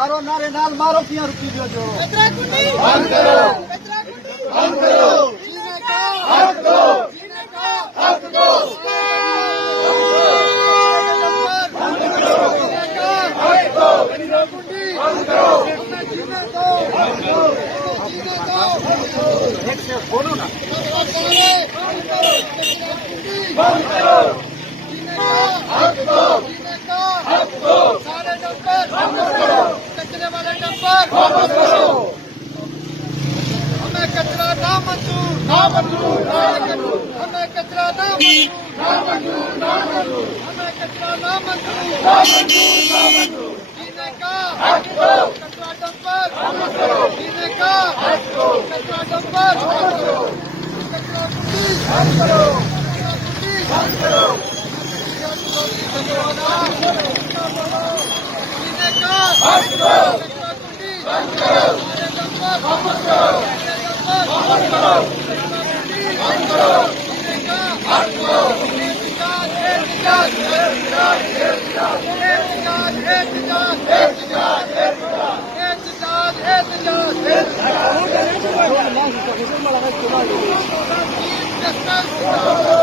मारो नारे नाल मारो किया रुकी जो जो कचरा कुंडी बंद करो, कचरा कुंडी बंद करो, जीने का हक दो, जीने का हक दो, बंद करो जीने का हक दो, कचरा कुंडी बंद करो, हमें जीने दो जीने दो एक से बोलो ना, बंद करो बंद करो, जीने का हक दो, जीने का हक दो, सारे डंपर वापस करो, कचरे वाले डंपर वापस करो, हमें कचरा ना मंजूर ना मंजूर, ना मंजूर, हमें कचरा ना मंजूर ना मंजूर, ना मंजूर, हमें कचरा ना मंजूर ना मंजूर, ना मंजूर, जीने का हक दो, कचरा डंपर वापस करो, जीने का हक दो, कचरा डंपर वापस करो, कचरा कुंडी बंद करो, कचरा कुंडी बंद करो, जीने का हक दो, कचरा कुंडी बंद करो, सारे डंपर वापस करो, सारे डंपर वापस करो, कचरा कुंडी बंद करो, जीने का हक दो, एहतिजाज एहतिजाज एहतिजाज, एहतिजाज, एहतिजाज एहतिजाज एहतिजाज, एहतिजाज एहतिजाज एहतिजाज, Justice